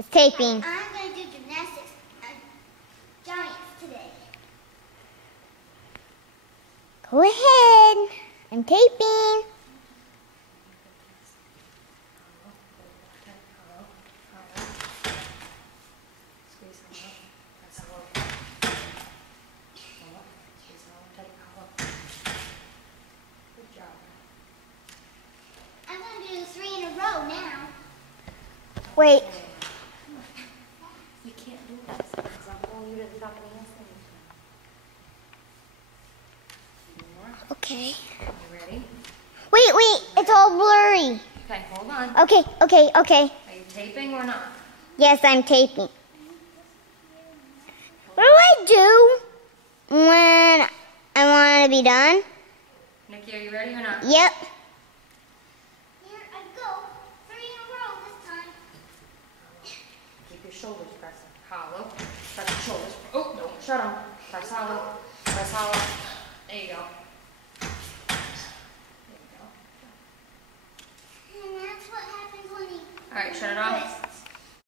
It's taping. I'm going to do gymnastics giants today. Go ahead. I'm taping. I'm going to do 3 in a row now. Wait. You can't do that because I'm going to the top of the inside. Okay. You ready? Wait. It's all blurry. Okay, hold on. Okay. Are you taping or not? Yes, I'm taping. What do I do when I want to be done? Nikki, are you ready or not? Yep. Here I go. 3 in a row this time. Keep your shoulders pressed hollow. Press your shoulders. Oh, don't shut them. Press hollow. Press hollow. There you go. There you go. And that's what happens when you All right, shut it off. twist.